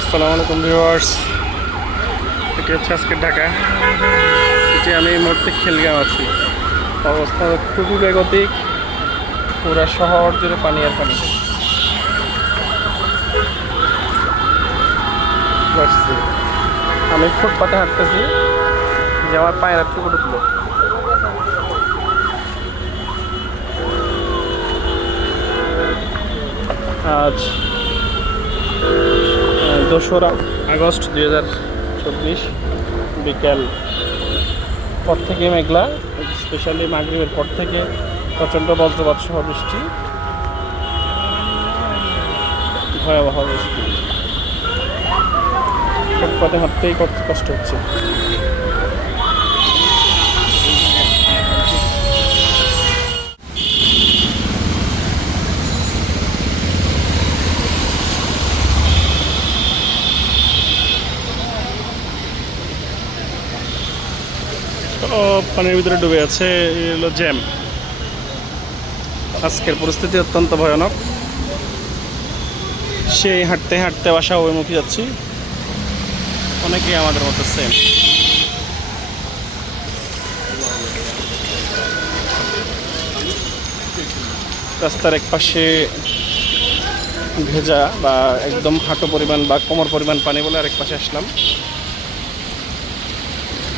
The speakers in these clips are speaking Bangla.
আসসালামু আলাইকুম ভিউয়ার্স। এটি হচ্ছে আজকে ঢাকা। এটি আমি এই মুহূর্তে খেলগাঁও আছি। অবস্থা খুবই বেগতিক। পুরা শহর জুড়ে পানি আর পানি। আমি ফুটপাতে হাঁটতেছি। যে আমার পায়ের একটু ঢুকলো আজ দোসরা আগস্ট দুই হাজার চব্বিশ বিকেল পর থেকে মেঘলা স্পেশালি মাগরীবের পর থেকে প্রচণ্ড বজ্রপাত সহ বৃষ্টি। ভয়াবহ বৃষ্টি। ফুটপাতে হাঁটতেই কষ্ট কষ্ট হচ্ছে। পানির ভিতরে ডুবে আছে হলো জ্যাম। আজকের পরিস্থিতি অত্যন্ত ভয়ানক। সেই হাঁটতে হাঁটতে বাসা অভিমুখী যাচ্ছি। অনেকেই আমাদের মতো সেম রাস্তার এক পাশে ভেজা বা একদম হাঁটু পরিমাণ বা কোমর পরিমাণ পানি বলে আরেক পাশে আসলাম।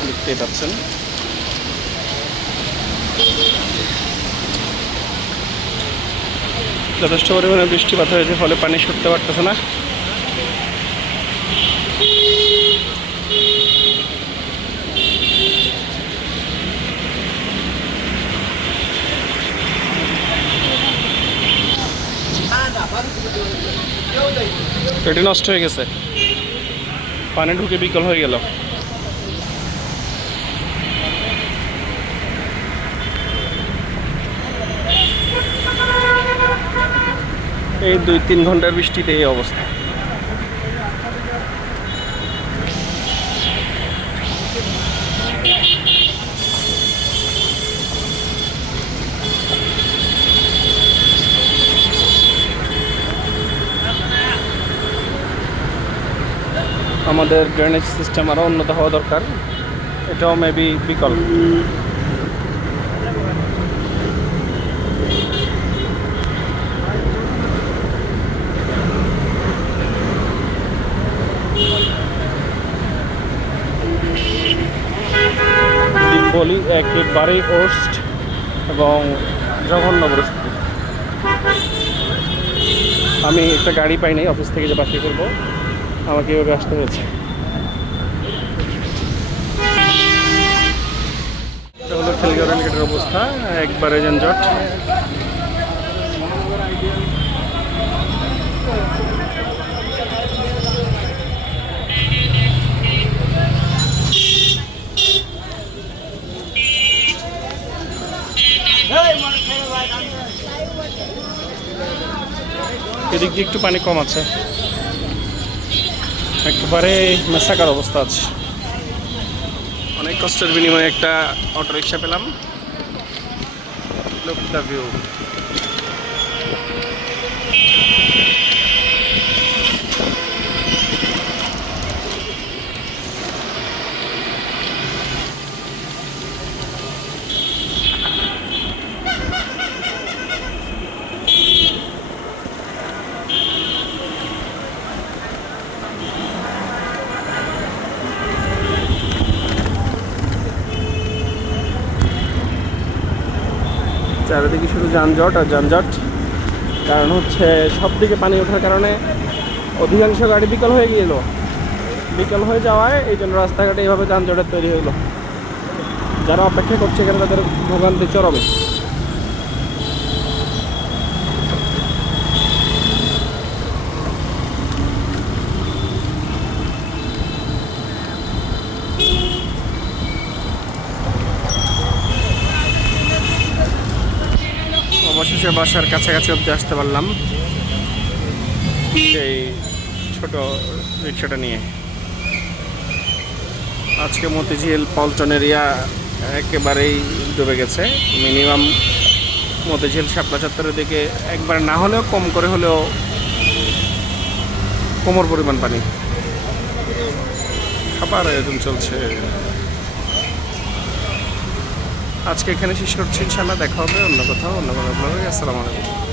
দেখতেই পাচ্ছেন। যথেষ্ট পরিমাণে বৃষ্টিপাত হয়েছে, ফলে পানি সরতে পারতেছে না। এটি নষ্ট হয়ে গেছে। পানি ঢুকে বিকল হয়ে গেল। এই দুই তিন ঘণ্টার বৃষ্টিতে এই অবস্থা। আমাদের ড্রেনেজ সিস্টেম আরও উন্নত হওয়া দরকার। এটাও মেবি বিকল বলি একেবারেই ওর্স্ট এবং জঘন্য পরিস্থিতি। আমি একটা গাড়ি পাইনি অফিস থেকে যে বাসে করব আমাকে এভাবে আসতে হয়েছে। অবস্থা, একবারে যানজট। এদিক দিয়ে একটু পানি কম আছে। একেবারে মেশাকার অবস্থা আছে। অনেক কষ্টের বিনিময়ে একটা অটো রিক্সা পেলাম। লুক দ্য ভিউ চারিদিকে শুধু যানজট আর যানজট। কারণ হচ্ছে সব দিকে পানি ওঠার কারণে অধিকাংশ গাড়ি বিকল হয়ে গিয়েলো বিকল হয়ে যাওয়ায় এই জন্য রাস্তাঘাটে এইভাবে যানজটের তৈরি হলো যারা অপেক্ষা করছে এখানে তাদের ভোগান্তি চরমে। অবশেষে বাসার কাছাকাছি অব্দি আসতে পারলাম। এই ছোট রিক্সাটা নিয়ে। আজকে মতিঝিল, পল্টন এরিয়া একেবারেই ডুবে গেছে। মিনিমাম মতিঝিল, শাপলা চত্বরের দিকে একবার না হলেও, কম করে হলেও কোমর পরিমাণ পানি। খাবার আয়োজন চলছে। আজকে এখানে শেষ করছি ইনশাল্লাহ দেখা হবে অন্য কোথাও অন্য কোনো ব্লগে। আসসালামু আলাইকুম।